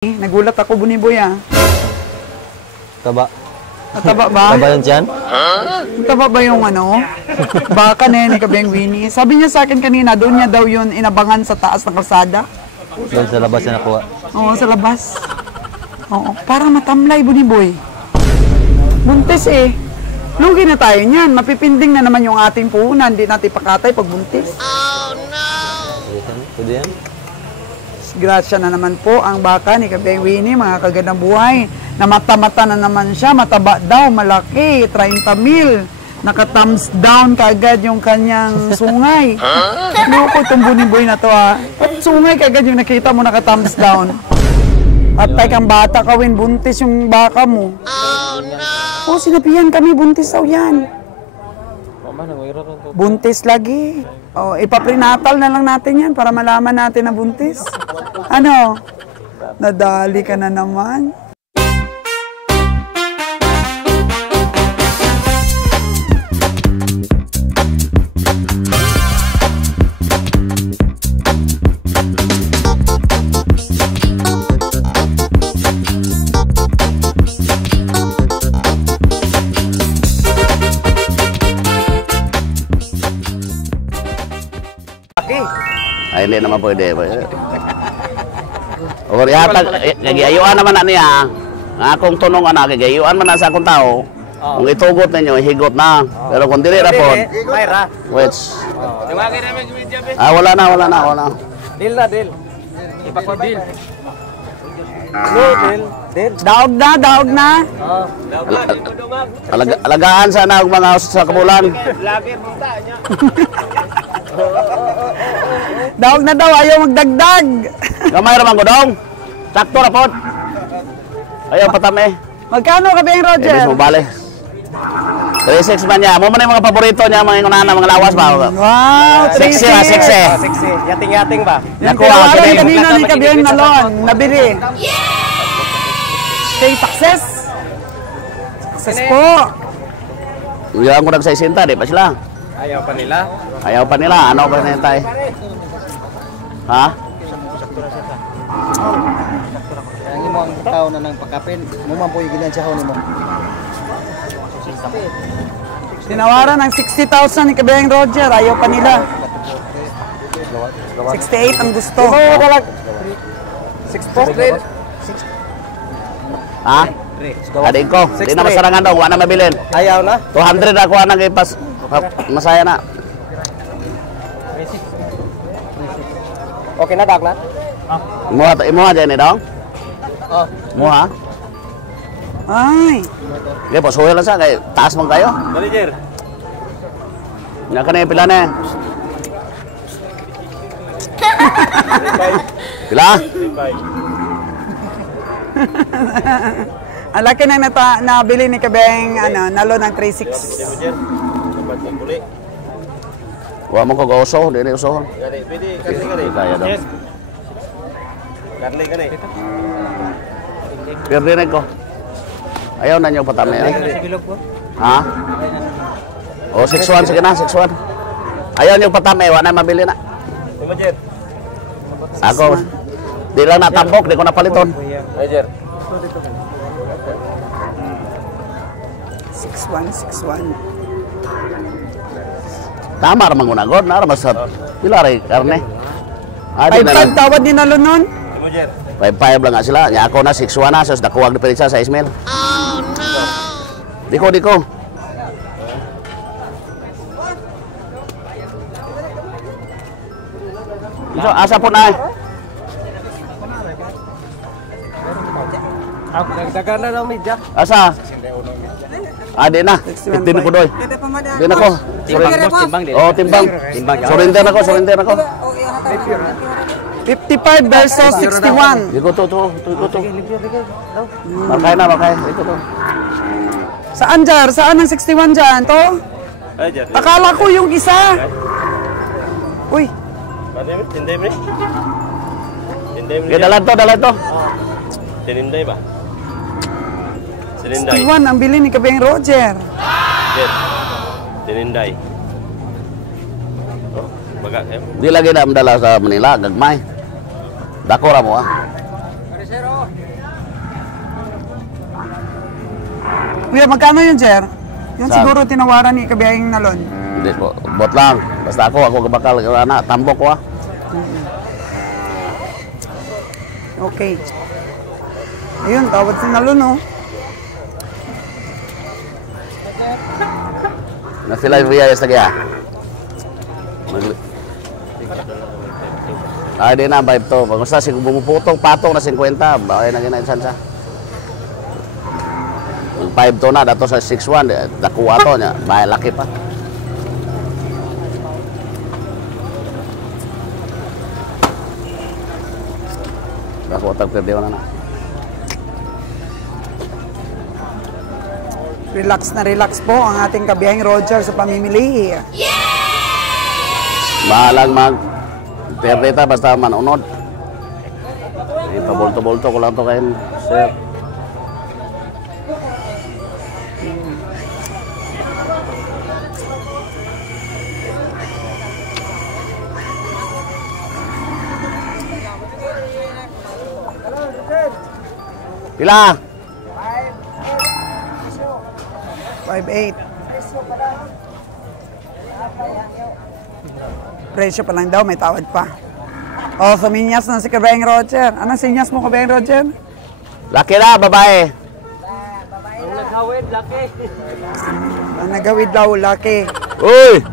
Nagulat ako, Buniboy, ah. Taba. Nataba ba? Taba yan dyan? Nataba ba yung ano? Baka na yan, Kabeng Winnie. Sabi niya sa akin kanina, doon niya daw yun inabangan sa taas ng kalsada. Doon sa labas na nakuha. Oo, sa labas. Oo, para matamlay, Buniboy. Buntis eh. Lugi na tayo niyan. Mapipinding na naman yung ating puhunan. Hindi natin pakatay pag buntis. Oh no! Pwede yan? Grasya na naman po ang baka ni Kabeng Winnie, mga kagandang buhay. Na mata-mata na naman siya, mataba daw, malaki, 30 mil. Naka-thumbs down kaagad yung kanyang sungay. Loko itong Buniboy na to, ha. At sungay kaagad yung nakita mo, naka-thumbs down. At tay kang bata kawin, buntis yung baka mo. Oh no! Oh, sinabihan kami, buntis daw yan. Buntis lagi. Oh, ipaprenatal na lang natin yan para malaman natin na buntis. Ano? Nadali ka na naman. Ay, hindi naman pwede. O, yata, gagayuan naman na niya. Akong tunong na, gagayuan man na sa akong tao. Kung itugot ninyo, higot na. Pero kung dili ra po, which? Wala na. Deal na, deal. Ipakwa deal. No, deal. Daog na. Alagaan sana ang mga sa kabulan. Daog na daw, ayaw magdagdag. Gamay raman ko dong. Sakto ra po. Ayaw patami. Magkano Kabeng Roger? Ibig mo bale. 3-6 man niya. Mo man yung mga paborito niya, mga inunana, mga lawas ba? Wow, 6 6. Yating-yating ba? Yung Nakuha ko tinawaran din. kanina ni Kabeng Nalon, nabili. Okay, success. Success po. Uyang ko nagsasinta, di pa sila. Ayaw pa nila. Ayaw pa nila. Ano pa nintay? Ha? Ang imo ang tao na nang pakapin, mo man po yung ginansyahan nimo. Tinawaran ng 60,000 ni Kabeng Roger, ayaw pa nila. 68 ang gusto. 6 Ha? Adik ko. Di na masarangan daw. Wala na mabilin. Ayaw na. 200 ako nang ipas. Masaya na. Okay na, dak na. Imuha dyan eh daw? Oh. Imuha? Ay, Sige, pasuhin lang sa. Taas mong kayo. Manager. Nga ka na yung pila na eh. Pila? ang laki na nabili ni Kabeng Nalo ng 3.6. Huwag mo kong uso. Di na uso. Pwede, Kaya daw. Karli ka na Pero dinig ko. Ayaw na nyo patami. Ha? O, 6-1. Sige na, 6-1. Ayaw nyo patami. Wala na mabili na. Manager. Ako, di lang natambok. Di ko napaliton. Manager. 6-1. Tama ramang gunagod. Naramas sa pila rin karne. 5-5 tawad ni Nalo nun. Manager. 5-5 lang nga sila. Nya ako na 6-1 na. So, nakuwag na pilit sa 6 mil. Oh no! Di ko. So, asa po na eh. Nagdagan na ng media. Asa? Di na. 15 ko doy. Di na ko. Timbang din. Oh, timbang. Surrender ako. 55 versus 61. Di ko to. Markay na. Ito to. Saan Jar? Saan ang 61 dyan? To? Akala ko yung isa. Uy. Dalan to. Sininday ba? 61 ang bili ni Kabeng Roger. Sininday. Di lagi na amdala sa Manila, gagmay. Dako ra mo ah. Kuya, magkano yun, sir? Yung Saan? siguro tinawaran ni kabiyahing nalon. Hindi po, bot lang. Basta ako bakal na tambok ko ah. Okay. Ayun, tawad si nalon, oh. Na sila yung viyayas lagi ah. Ay, di na, 5 to. Basta bumuputong patong na 50, bakit na ginainsan siya. 5 to na, dato sa 6-1, dakuha to niya, bahay laki pa. Dakuha tag perdiyo na na. Relax po ang ating kabiyahing Roger sa pamimili. Bahalang perdita basta manunod. Pabulto-bulto ko lang to kayo, sir. Pila? 5.8. Presyo pa lang daw, may tawad pa. Oh, suminyas na si kabiyahing Roger. Anong sinyas mo, kabiyahing Roger? Laki na, babae. Ang nagawid daw, laki. Uy!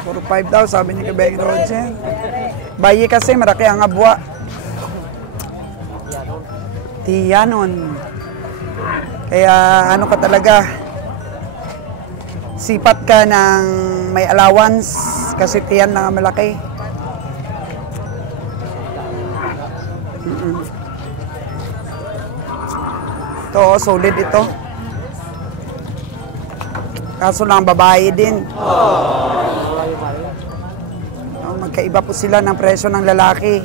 4.5 daw, sabi ni kabiyahing Roger. Bayi kasi, maraki ang abwa. Tiyanon. Kaya ano ka talaga, sipat ka ng may allowance kasi tiyan lang ang malaki. Ito, solid ito. Kaso lang babae din. Magkaiba po sila ng presyo ng lalaki.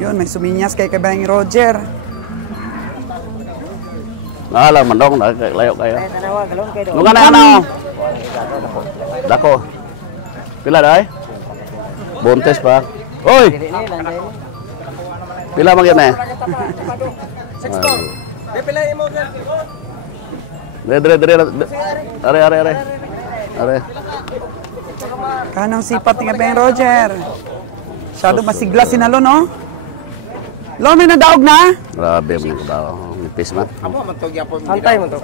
Yun, may suminyas kay kabiyahing Roger. Nakalang mandong, layo kayo. Nungan na ano? Dako. Pila dahi? Buntes pa. Uy! Pila magyan eh? 6 pila mo dyan. Dire. Are. Kanang sipat ni kabiyahing Roger. Masyado masigla si Nalo, no? Lo, may nadaog na? Grabe mo ko daw. Nipis man. Antay mo to.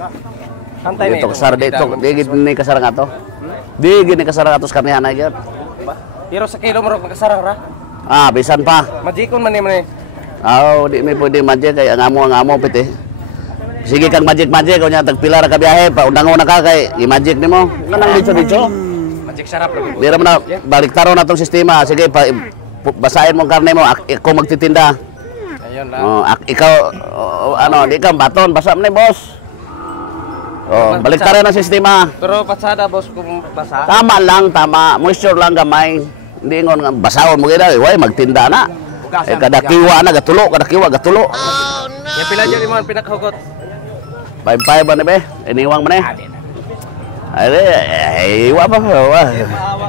Antay Dito kasara dito. Di gini kasara nga to. Di gini kasara nga to sa karnihan na yun. Pero sa kilo mo rin magkasarang ra. Ah, bisan pa. Majikon man ni. Di may pwede magic kay ang amo piti. Sige kang magic kung niya tagpila ra ka biyahe pa undangon na ka kay i-magic nimo. Kanang dito. Magic sarap ra. Di ra man na baliktaro na tong sistema. Sige pa basahin mo ang karne mo ako magtitinda. Ayun lang. Ikaw di ka baton basa man ni boss. Baliktaro na sistema. Pero pasada boss kung basa. Tama lang, moisture lang gamay. Hindi ngon nga basahon mo gid way magtinda na. Kada kiwa na gatulo. Ya pila jud imong pinakahugot. 5-5 ba na be? Iniwang mo na eh. Ay, iwa pa. Maawa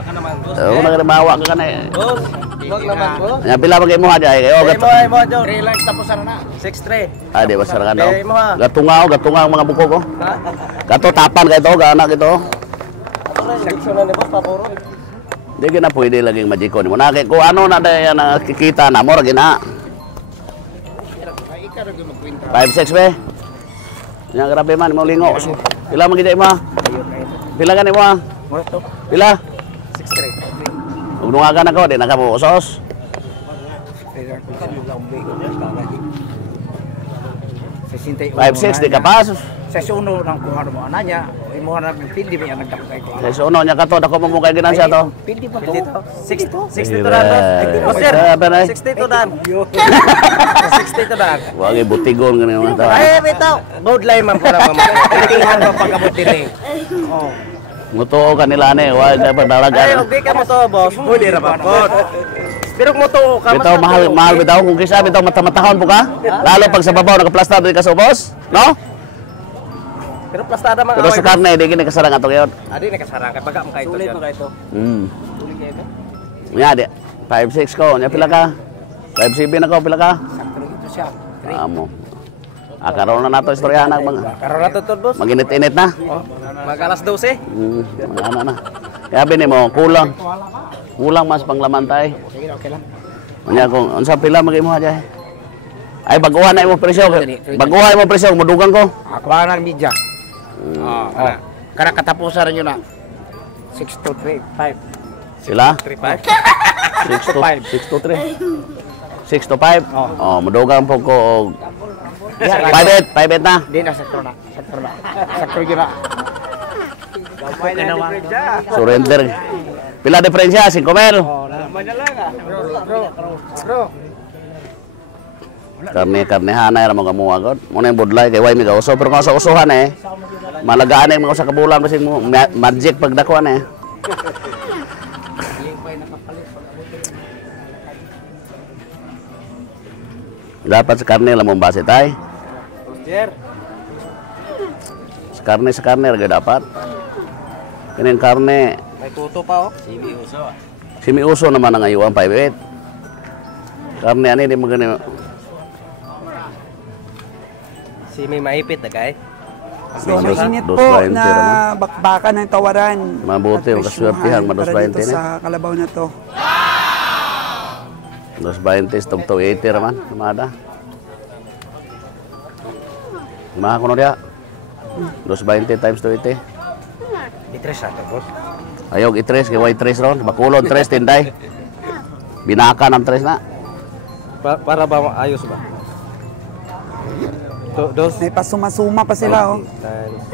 ka naman boss. Nagmawa ka na eh. Boss, wag naman boss. Pila ba kayo mo ha dyan? Mo jud. 3 lakhs tapos na. 6-3. Di ba sarangan daw? Mo ha. Gatungaw ang mga buko ko. Ha? Gato tapan kayo ito, gaanak ito. Section na ni boss papuro. Hindi ka na pwede laging majikon mo. Kung ano na dahil nakikita na mo, lagi na. 5-6 be? Yan, grabe man, mo lingo. Pila man kita mo? Pila ka ni mo? Pila? 6-3. Kung nungagan ako, di na ka mo usos. 5-6, di ka pas. Sa suno ng kuha mo ananya, imo na pindi ba ang nagdakay ko. Sa suno niya ka to, dako mo kay ginansya to. Pindi pa to. 60 to dan boss. Hindi po sir. 60 to dan. 60 to dan. Wag butigon ganyan mga tao. Ay bitaw. Bold line man po na mama. Tindihan pa pagkabot dili. Oh. Mutuo ka nila ni, wag dapat Ay, dalagan. di ka mo to boss. Pwede ra ba po? Pero mo to ka Bitaw mahal bitaw kung kisa bitaw mata-matahon po ka. Lalo pag sa babaw naka-plaster di ka sa ubos, no? Pero plastada mga Pero sa karne, di gini kasarang ato ngayon. Adi na kasarang kay baga mo kay ito. Sulit mo kay ito. Nya di 5'6" ko, nya pila ka? 5'7" ako, pila ka? Sakto ito siya. Amo. Karon na nato istoryahan ng mga Karon na to boss. maginit-init na. Mag alas 12. Ano na. Kaya bini mo, kulang. Kulang mas panglaman tay. Sige, okay lang. Nya kung unsa pila magimo aja. Ay baguhan na imo presyo. Baguhan mo presyo, mudugang ko. Ako na ng media. Kana katapusan rin yun na. 6 to 3, 5. Sila? 35. 6 to 3. 6 to 5. Oh, mudugang po ko. 5 na. Di na, sakto na. Sakto na. Sakto yun na. Surrender. Pila diferensya 5 mil. Bro. Karne hanay ra mga muwa god. Mo na yung budlay kay way mi uso pero kung sa usuhan malagaan mga usa ka bulan kasi mo magic pagdakuan Dapat sa karne lamang base tay. Sa karne ra dapat. Kaning karne May tuto pa oh. Simi uso naman ang ayuan 5'8". Karne ani di magani. Si may maipit na kay. So, mainit po 220 na naman. bakbakan ng tawaran. Mabuti, At yung kaswertihan, presyuhan para 220 dito na. sa kalabaw na to. 220 stop to 80 naman, namada. Maha ko na dia. 220 times 280. Itres ato boss. Ayog i-tres, kaya way 3 ron. Bakulod 3, tinday. Binaka ng 3 na. Para ba ayos ba? Dos May pasuma-suma pa sila, oh. times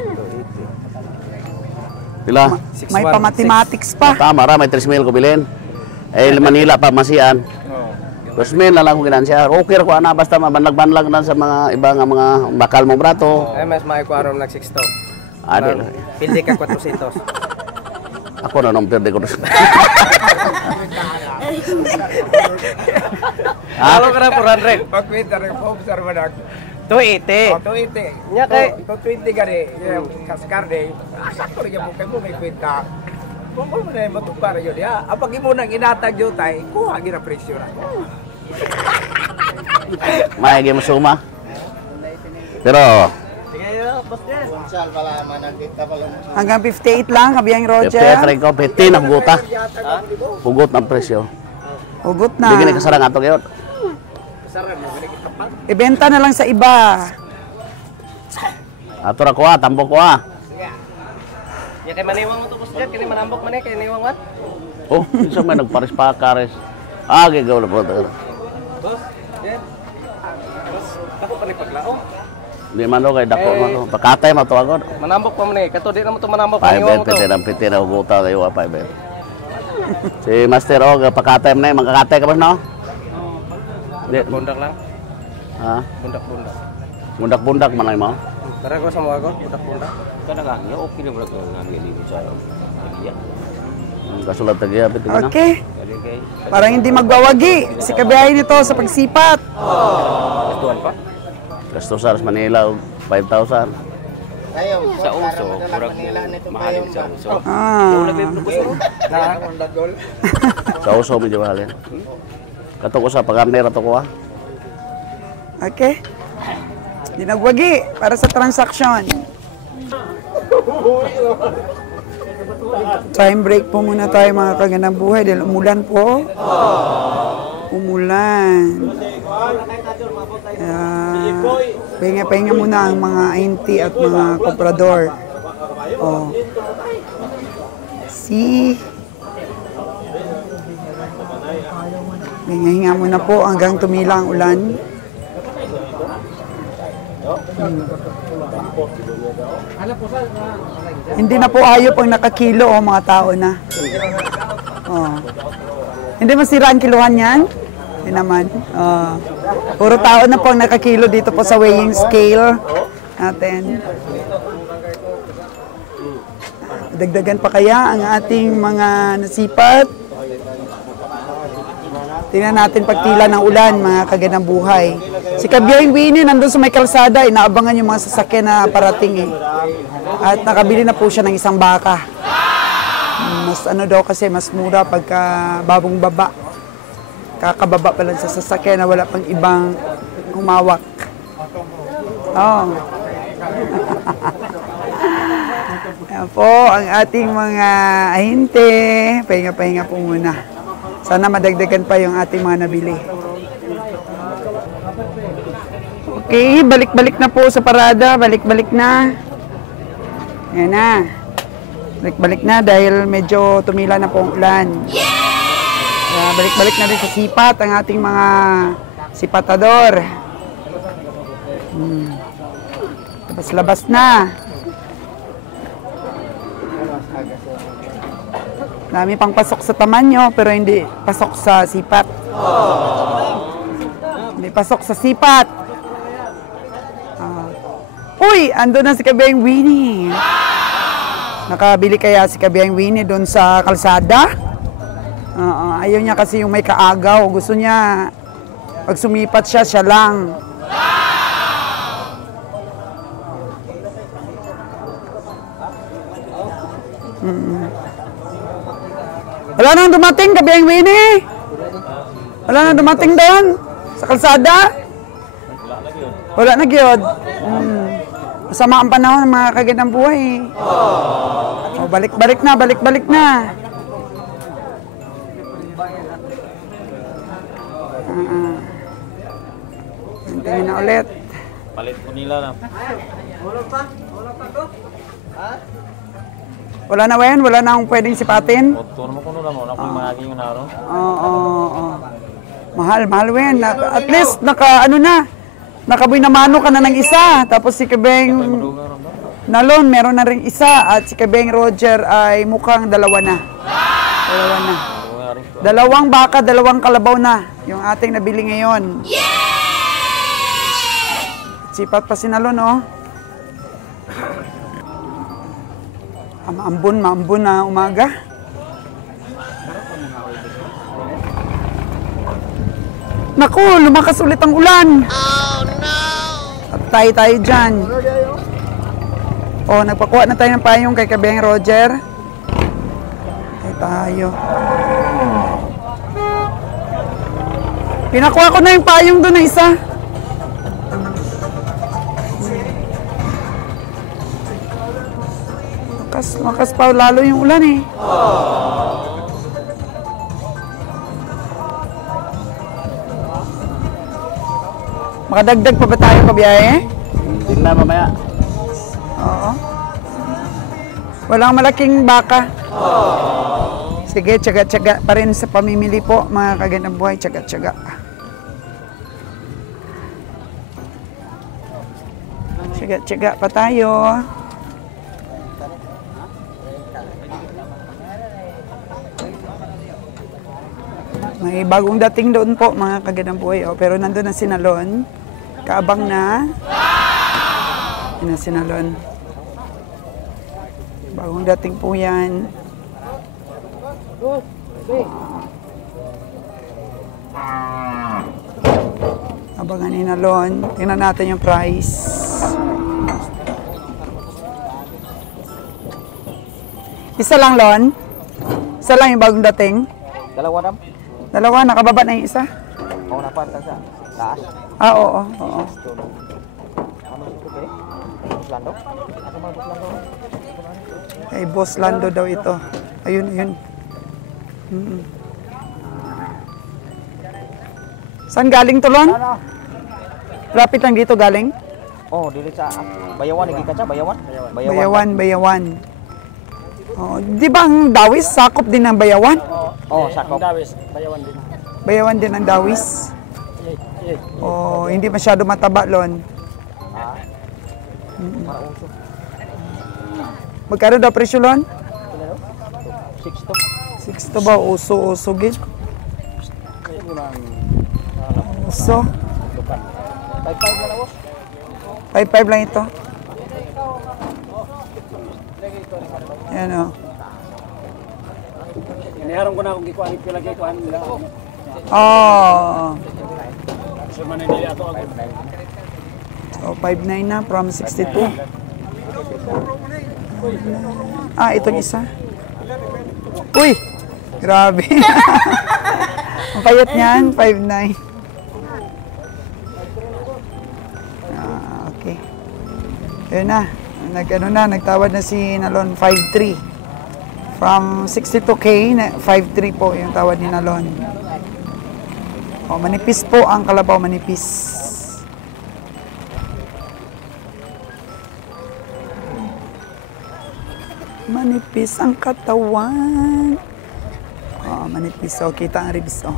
280. Pila? May pa-mathematics pa. Tama ra, may 3,000 ko bilhin. Eh, Manila pa, Masian. 2,000 na lang ko ginansya. Okay ra ko ana, basta mabanlag-banlag na sa mga iba nga mga bakal mo brato. Ay mas maikuaron nag 6 to. Adi. Pili ka 400. Ako na nung perde ko. Halo ka na 400. Pag-winter, pag-observe mo na. 280. 280. Nya kay 220 gani. Kaskarde. Sakto rin yung mukha mo, may kwenta. Kung mo na yung matupar yun, ya. Apag mo nang inatag yun tayo, kuha gina presyo na. May game suma. Pero sige yo, boss Jen. Hanggang 58 lang, kabiyang Roger. try ko 50 na huguta. Hugot ng presyo. Hugot Hindi na. gini kasarang ato gayon. Ibenta na lang sa iba. Ato ra ko tambok ko Ya kay maniwang mo to boss Jen, kini manambok man kay niwang wat. Oh, isa may nagpares pa kares. Gigaw na po. Boss Jen. Boss, ako pa ni paglaom. Di man do kay dako man to. Pakatay man to agad. Manambok pa man kato di na mo to manambok maniwang mo 5 to. piti ng piti na huguta kayo 5. Si Master Og pakatay man na magkakatay ka ba no? Di. Bundak lang. Ha? Bundak-bundak. Bundak-bundak man ay mo. Tara ko sa mga gon, bundak-bundak. Kana nga, ya okay na bro nga nili sa iya. Kasulat tagi apit na. Okay. Kali kay Parang hindi magwawagi si kabiyahe nito sa pagsipat. Tuan pa. Gasto sa Manila 5,000. sa uso, murag mahalin sa uso. Ah. Sa uso medyo mahal yan. Kato ko sa pagarnera to ko Okay. Hindi nagwagi para sa transaction. Time break po muna tayo mga kaganang buhay dahil umulan po. Umulan. Pahinga-pahinga muna ang mga auntie at mga komprador. Oh. See? Hinga-hinga muna po hanggang tumila ang ulan. Hindi na po hayop ang nakakilo o mga tao na. Oh. Hindi masira ang kiluhan yan? Hindi naman. Puro tao na po ang nakakilo dito po sa weighing scale natin. Dagdagan pa kaya ang ating mga nasipat? Tingnan natin pagtila ng ulan, mga kaganang buhay. Si Kabiyahing Winnie nandun sa may kalsada, inaabangan yung mga sasakyan na parating eh. At nakabili na po siya ng isang baka. Mas ano daw kasi, mas mura pagka babong baba. Kakababa pa lang sa sasakyan na wala pang ibang humawak. Oh. Ayan po ang ating mga ahinte. Pahinga-pahinga po muna. Sana madagdagan pa yung ating mga nabili. Okay, balik-balik na po sa parada. Balik-balik na. Ayan na. Balik-balik na dahil medyo tumila na po ang ulan. Balik-balik na rin sa sipat ang ating mga sipatador. Labas-labas na. Dami pang pasok sa tamanyo pero hindi pasok sa sipat. Hindi pasok sa sipat. Uy, ando na si Kabiyahing Winnie. Nakabili kaya si Kabiyahing Winnie doon sa kalsada? Ayaw niya kasi yung may kaagaw. Gusto niya, pag sumipat siya, siya lang. Wala nang dumating, Kabiyahing Winnie? Wala nang dumating doon? Sa kalsada? Wala na gyud. Masama ang panahon ng mga kagandang buhay. Balik-balik na, balik-balik na. Hintayin na ulit. Palit po nila na. Wala na Wen? Wala na akong pwedeng sipatin? Turo mo kuno lang, wala ko yung mahaging yun araw. Oo. Mahal, mahal Wen. At least, nakaboy na mano ka na ng isa. Tapos si Kabeng Nalon, meron na rin isa. At si Kabeng Roger ay mukhang dalawa na. Dalawa na. Dalawang baka, dalawang kalabaw na. Yung ating nabili ngayon. Sipat pa si Nalon, oh. Maambon na umaga. Naku, lumakas ulit ang ulan. Oh no! At tayo dyan. Oh, nagpakuha na tayo ng payong kay Kabeng Roger. Tayo. Pinakuha ko na yung payong doon na isa. Makas pa lalo yung ulan eh. Makadagdag pa ba tayo kabiyahe? Hindi na mamaya. Oo. Walang malaking baka. Sige, tsaga-tsaga pa rin sa pamimili po, mga kagandang buhay, tsaga-tsaga. Tsaga-tsaga pa tayo. May bagong dating doon po, mga kagandang buhay. Oh, pero nandun na si Nalon. Kaabang na. Yan na si Nalon. Bagong dating po yan. Abangan ni Nalon. Tingnan natin yung price. Isa lang, Lon? Isa lang yung bagong dating? Dalawa dam. Dalawa, nakababa na yung isa? Oo, napanta sa taas. Oo. Ano ito kay? Buslando? Ano mga Buslando? Kay Boss Lando daw ito. Ayun. Saan galing to, Lon? Lapit lang dito galing? Oh, dili sa Bayawan, nagika siya, Bayawan? Bayawan. Oh, di ba ang Dawis sakop din ng Bayawan? Oh, sakop. Bayawan din ang Dawis. Oh, hindi masyado mataba, Lon. Marauso. Magkano daw presyo, Lon? 6 to. 6 to ba? Uso gid. Uso. 5 na lawas. 5 lang ito. Yan o. Iniharong ko na kung gikuan, pila gikuan nila. Oh. So, 5.9 na from 62. Ah, itong isa. Uy! Grabe. Ang payat niyan, 5.9. Ah, okay. Yun na. Nagtawad na si Nalon 5.3. From 62K, 5.3 po yung tawad ni Nalon. O, manipis po ang kalabaw, manipis. Manipis ang katawan. Oh, manipis. O, kita ang ribs. O.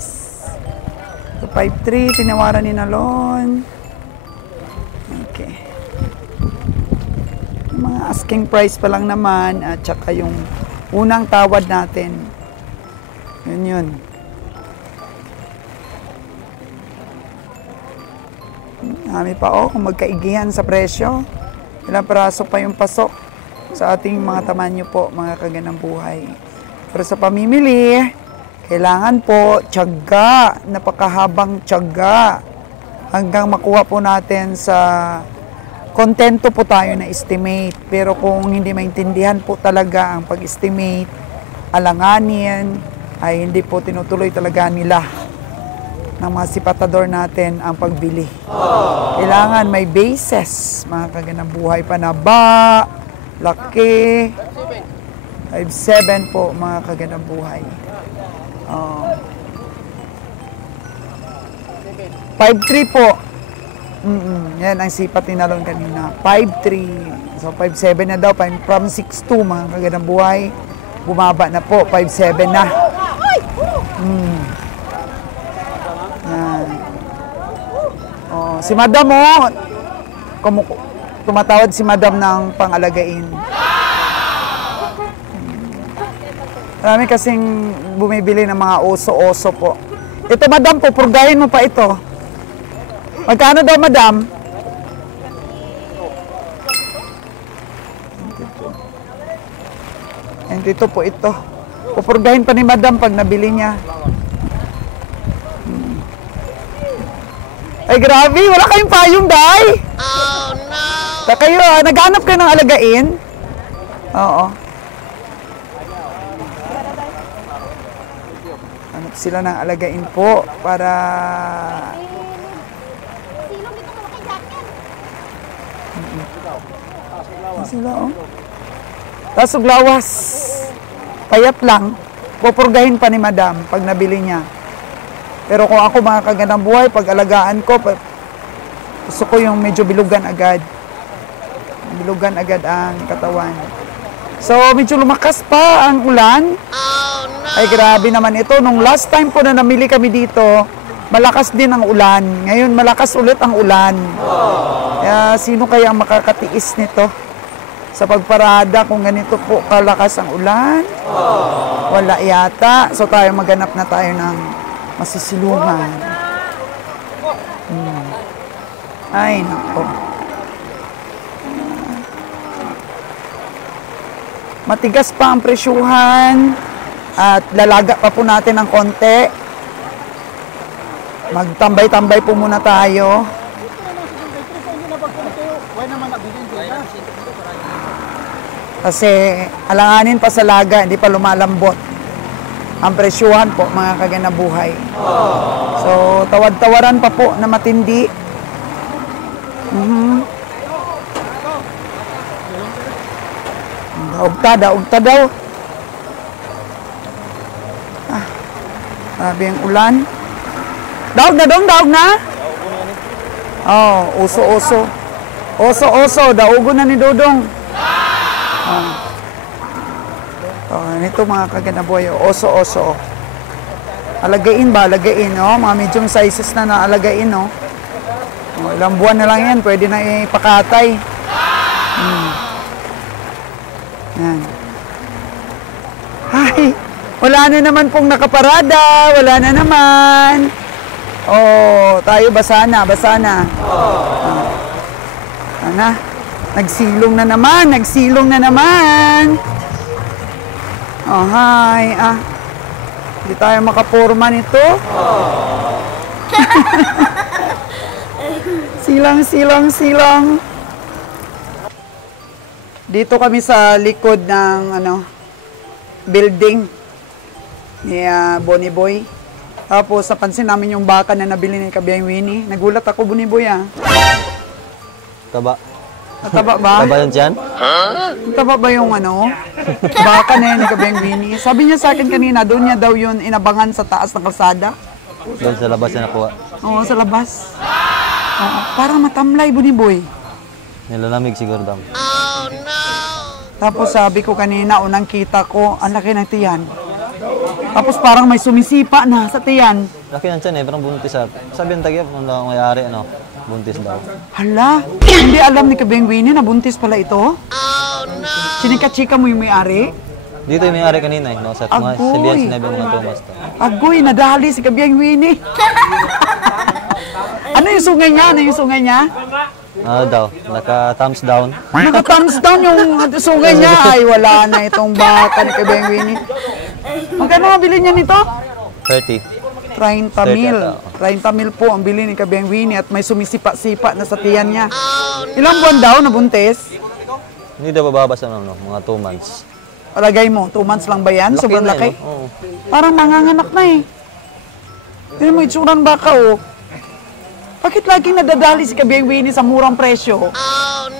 So, 5.3, tinawaran ni Nalon. Okay. Yung mga asking price pa lang naman at saka yung unang tawad natin. Yun. Kami pa kung magkaigihan sa presyo. Ilang peraso pa yung pasok sa ating mga tamanyo po, mga kaganang buhay. Pero sa pamimili, kailangan po tiyaga, napakahabang tiyaga hanggang makuha po natin sa kontento po tayo na estimate. Pero kung hindi maintindihan po talaga ang pag-estimate, alanganin, ay hindi po tinutuloy talaga nila ng mga sipatador natin ang pagbili. Kailangan may basis, mga kaganang buhay, panaba, laki, 5.7 po, mga kaganang buhay. 5.3 po. Yan ang sipat ni Nalon kanina. 5.3. So 5.7 na daw. From 6.2, mga kaganang buhay. Bumaba na po. 5.7 na. Yan. Si Madam tumatawad si Madam ng pangalagain. Marami kasing bumibili ng mga oso-oso po. Ito, Madam, pupurgahin mo pa ito. Magkano daw, Madam? And ito po ito. Pupurgahin pa ni Madam pag nabili niya. Ay, grabe. Wala kayong payong, Day. Oh, no! Kayo, naghanap kayo ng alagain? Oo. Hanap sila ng alagain po para... Sila, Tapos lawas. Payat lang. Pupurgahin pa ni Madam pag nabili niya. Pero kung ako, mga kagandang buhay, pag alagaan ko, gusto ko yung medyo bilugan agad. Bilugan agad ang katawan. So, medyo lumakas pa ang ulan. Oh, no! Ay, grabe naman ito. Nung last time po na namili kami dito, malakas din ang ulan. Ngayon, malakas ulit ang ulan. Kaya, sino kaya ang makakatiis nito? Sa pagparada, kung ganito po kalakas ang ulan, wala yata. So, tayo maghanap na tayo ng masisilungan. Ay, nako. Matigas pa ang presyuhan at lalaga pa po natin ng konti. Magtambay-tambay po muna tayo. Kasi alanganin pa sa laga, hindi pa lumalambot ang presyuhan po, mga kaganabuhay. So, tawad-tawaran pa po na matindi. Daog-ta daw. Sabi ang ulan. Daog na? Oh, uso-uso. Oso-oso, daugo na ni Dodong. Nito mga kaganaboy, oso-oso. Alagain ba? Alagain, mga medium sizes na naalagain, ilang buwan na lang yan, pwede na ipakatay. Yan. Ay, wala na naman pong nakaparada, wala na naman. Tayo basa na. Nagsilong na naman. Hi. Hindi tayo makaporma nito. Silang. Dito kami sa likod ng building ni Bonnie Boy. Tapos napansin namin yung baka na nabili ni Kabiyang Winnie. Nagulat ako, Bonnie Boy Taba. Nataba ba? Taba yan dyan? Taba ba yung baka na yan ni Kabiyang Winnie? Sabi niya sa akin kanina, doon niya daw yun inabangan sa taas ng kalsada. Doon sa labas na nakuha. Oo, sa labas. Oo, parang matamlay, Bonnie Boy. Nilalamig siguro daw. Oh no! Tapos sabi ko kanina, unang kita ko, ang laki ng tiyan. Tapos parang may sumisipa na sa tiyan. Laki yan dyan parang buntis sabi ng tagya, kung may-ari, buntis daw. Hala, hindi alam ni Kabiyang Winnie na buntis pala ito. Oh no! Chinika-chika mo yung may-ari. Dito yung may-ari kanina sa mga Agoy. sabihan sinabi mga Thomas. Agoy, nadali si Kabiyang Winnie. Ano yung sungay niya? Daw, naka-thumbs down. Naka-thumbs down yung sungay niya. Ay, wala na itong baka ni Kabiyang Winnie. Magkano ang bili niya nito? 30. 30 mil. 30 mil po ang bili ni Kabiyang Winnie at may sumisipa-sipa na sa tiyan niya. Ilang buwan daw nabuntis? Hindi daw bababa sa mga 2 months. Palagay mo, 2 months lang ba yan? Sobrang na laki. Oo. Parang manganganak na eh. Tignan mo, itsurang baka oh. Bakit laging nadadali si Kabiyang Winnie sa murang presyo?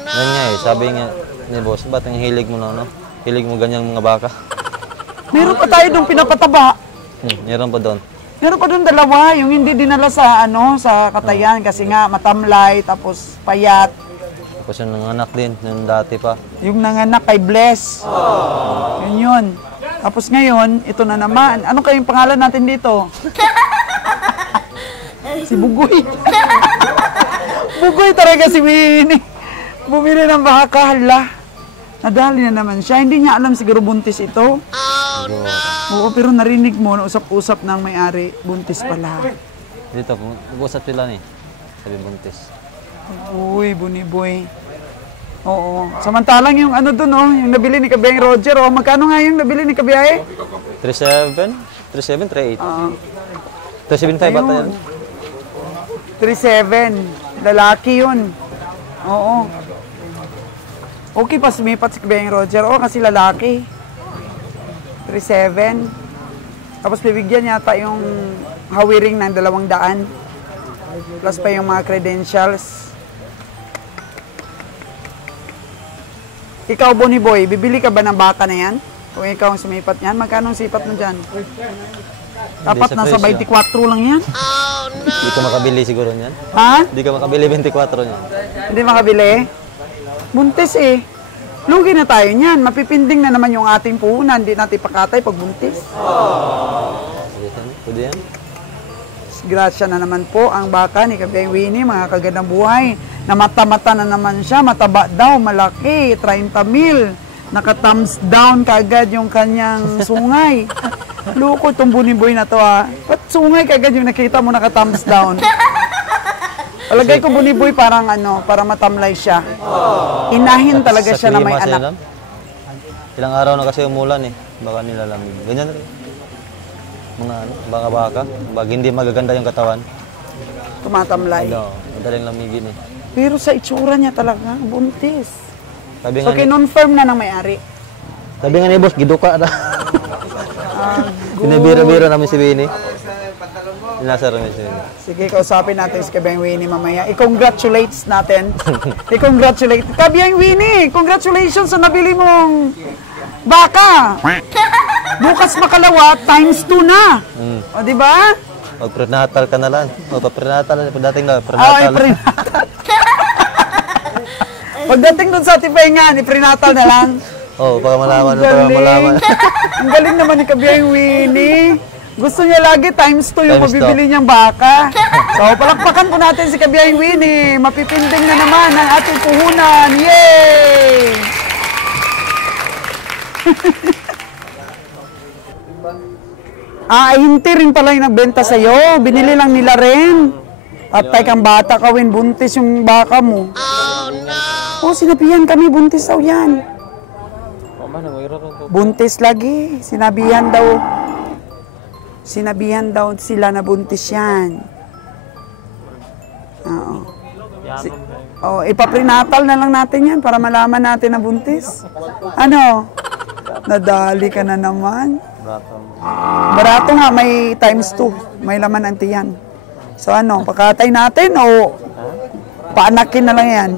Yan nga sabi nga ni boss, ba't ang hilig mo hilig mo ganyang mga baka? Meron pa tayo doon pinapataba. Meron pa doon. Meron pa doon dalawa, yung hindi dinala sa sa Katayan kasi nga matamlay, tapos payat. Tapos yung nanganak din, yung dati pa. Yung nanganak kay Bless. Yun. Tapos ngayon, ito na naman. Ano kayong pangalan natin dito? Si Bugoy. Bugoy talaga si Winnie. Bumili ng baka, hala. Nadali na naman siya. Hindi niya alam siguro buntis ito. Oh no! Oo, pero narinig mo, usap-usap ng may-ari, buntis pala. Dito, pag-usap sila sabi buntis. Uy, Bonnie Boy. Oo. Samantalang yung yung nabili ni Kabiyang Roger, magkano nga yung nabili ni Kabiyang? 37? 37, 38. 375 bata yan. 37. Lalaki yun. Oo. Okay pa sumipat si Kabiyang Roger. Kasi lalaki. 37. Tapos bibigyan yata yung hawiring ng 200. Plus pa yung mga credentials. Ikaw, Bonnie Boy, bibili ka ba ng baka na yan? Kung ikaw ang sumipat niyan, magkano ang sipat mo dyan? Dapat sa nasa presyo. 24 lang yan. Hindi ka makabili siguro niyan. Ha? Hindi ka makabili 24 niyan. Hindi makabili? Buntis eh. Lugi na tayo niyan. Mapipinding na naman yung ating puhunan. Hindi natin pakatay pag buntis. Pwede yan? Grasya na naman po ang baka ni Kabiyang Winnie, mga kagandang buhay. Na mata-mata na naman siya. Mataba daw, malaki. 30 mil. Naka-thumbs down kagad yung kanyang sungay. Luko itong Bonnie Boy na to Ba't sungay kagad yung nakita mo naka-thumbs down? Palagay ko Bonnie Boy parang para matamlay siya. Inahin talaga siya na may klima anak. sila, ilang araw na kasi umulan baka nilalamig. Ganyan rin. Mga baka-baka. Baka hindi magaganda yung katawan. Tumatamlay. Madaling lamigin Pero sa itsura niya talaga, buntis. Sabi So, kinonfirm na ng may-ari. Sabi nga ni boss, giduka na. Binibira-bira namin si Winnie. Nasa room si Winnie. Sige, kausapin natin si Kabiyang Winnie mamaya. I-congratulates natin. I-congratulate. Kabiyang Winnie, congratulations sa nabili mong baka. Bukas makalawa, times 2 na. O, di ba? Mag-prenatal ka na lang. O, pa-prenatal. Pagdating na, Ay, prenatal. prenatal. Pagdating doon sa tipengan, i-prenatal na lang. Oo, baka malaman. Ang galing. Ang galing naman ni Kabiyang Winnie. Gusto niya lagi times 2 yung Times mabibili niyang baka. So, palakpakan po natin si Kabiyang Winnie. Mapipinding na naman ang ating puhunan. Yay! Hinti rin pala yung nagbenta sa'yo. Binili lang nila rin. Patay kang bata, kawin buntis yung baka mo. Oh no! Sinabihan kami, buntis daw yan. Buntis lagi. Sinabihan daw sila na buntis yan. Oo. Ipaprenatal na lang natin yan para malaman natin na buntis. Ano? Nadali ka na naman. Barato nga, may times 2. May laman ang tiyan. So ano, pakatay natin o paanakin na lang yan?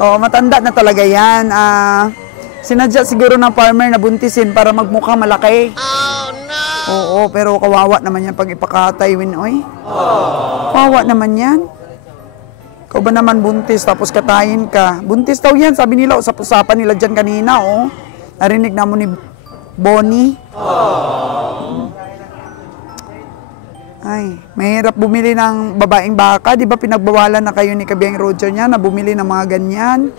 Matanda na talaga yan. Sinadya siguro ng farmer na buntisin para magmukha malaki. Oo, pero kawawa naman yan pag ipakatay, Winoy. Kawawa naman yan. Ikaw ba naman buntis tapos katayin ka? Buntis daw yan, sabi nila, usap-usapan nila dyan kanina, oh. Narinig na mo ni Bonnie. Ay, mahirap bumili ng babaeng baka. Di ba pinagbawalan na kayo ni Kabiang Roger niya na bumili ng mga ganyan?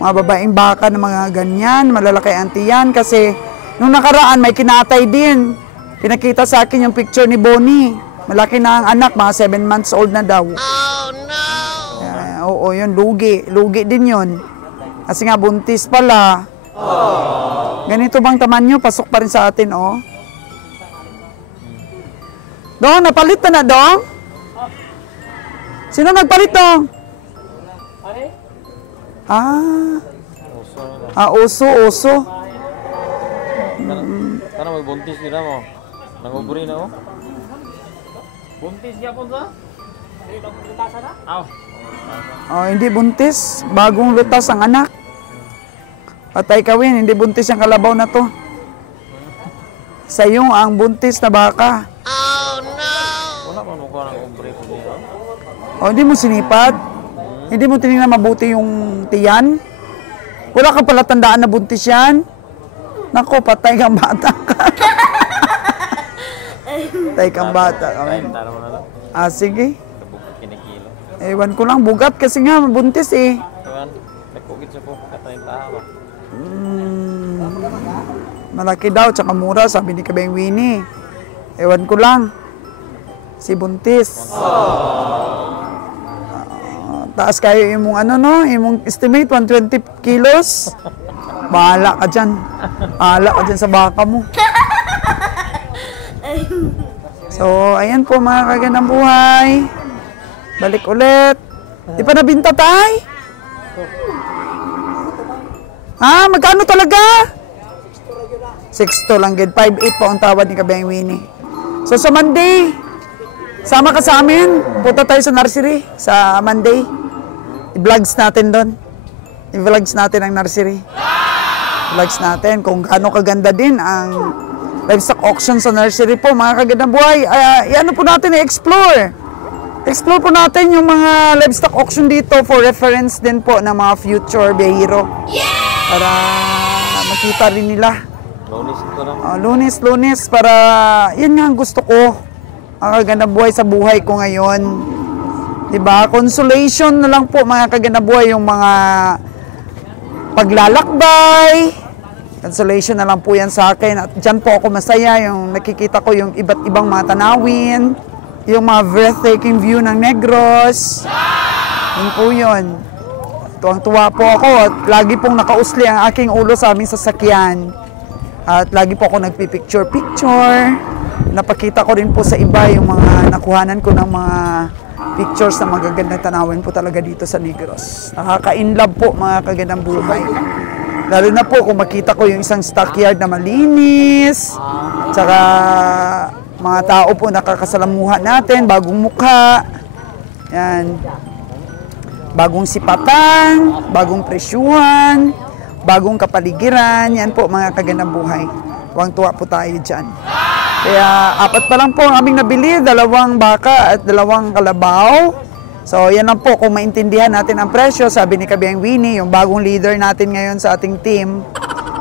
Mga babaeng baka ng mga ganyan, malalaki ang tiyan. Kasi nung nakaraan may kinatay din. Pinakita sa akin yung picture ni Bonnie. Malaki na ang anak, mga 7 months old na daw. Oh no! Oo, yun, lugi. Lugi din yun. Kasi nga, buntis pala. Ganito bang tamanyo? Pasok pa rin sa atin, oh. Dong, napalit na Dong? Sino nagpalit, Dong? Uso. Karena may buntis nila mo. Nanguburi na mo. Buntis niya po sa? Hindi buntis. Bagong lutas ang anak. Patay ka, Win. Hindi buntis ang kalabaw na to. Sa'yo ang buntis na baka. Oh no! Wala man mo ko nanguburi po niya. Hindi mo sinipad? Hindi mo tinignan mabuti yung tiyan? Wala ka pala tandaan na buntis yan? Nako, patay kang bata ka. Patay kang bata ka. Tara mo na lang. Sige. Kinikilo. Ewan ko lang, bugat kasi nga, buntis eh. Tuan, nagkugit sa po. Katayin tahawa. Malaki daw, tsaka mura, sabi ni Kabeng Winnie. Ewan ko lang. Si buntis. Taas kayo imong imong estimate, 120 kilos. Bahala ka dyan. Bahala ka dyan sa baka mo. So, ayan po mga kagandang buhay. Balik ulit. Di pa nabinta tay? Magkano talaga? 6 to lang, gid. 5'8 po ang tawad ni Kabeng Winnie. So, sa Monday, sama ka sa amin. Punta tayo sa nursery sa Monday. I-vlogs natin doon. I-vlogs natin ang nursery. I-vlogs natin kung gaano kaganda din ang livestock auction sa nursery po, mga kagandang buhay. Ano po natin i-explore. Explore po natin yung mga livestock auction dito for reference din po ng mga future bihiro. Para makita rin nila. Lunes ito lang. Lunes, para yan nga ang gusto ko. Ang kagandang buhay sa buhay ko ngayon. Diba? Consolation na lang po mga kagandang buhay yung mga paglalakbay. Consolation na lang po yan sa akin. At dyan po ako masaya yung nakikita ko yung iba't ibang mga tanawin. Yung mga breathtaking view ng Negros. Yun po yun. Tuwang-tuwa po ako at lagi pong nakausli ang aking ulo sa aming sasakyan. At lagi po ako nagpipicture-picture. Napakita ko rin po sa iba yung mga nakuhanan ko ng mga pictures na magagandang tanawin po talaga dito sa Negros. Nakaka-inlove po mga kagandang buhay. Lalo na po kung makita ko yung isang stockyard na malinis. Tsaka mga tao po nakakasalamuha natin, bagong mukha. Yan. Bagong sipatan, bagong presyuhan, bagong kapaligiran. Yan po mga kagandang buhay. Tuwang-tuwa po tayo dyan. Kaya 4 pa lang po ang aming nabili, 2 baka at 2 kalabaw. So yan lang po, kung maintindihan natin ang presyo, sabi ni Kabeng Winnie, yung bagong leader natin ngayon sa ating team,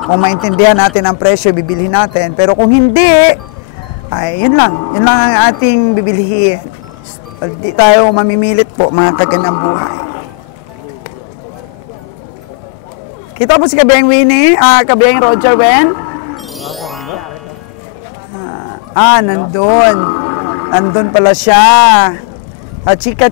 kung maintindihan natin ang presyo, bibilhin natin. Pero kung hindi, ay yun lang ang ating bibilihin. Hindi tayo mamimilit po mga kagandang buhay. Kita po si Kabeng Winnie, Kabeng Roger Wen. Nandun. Nandun pala siya. Chika.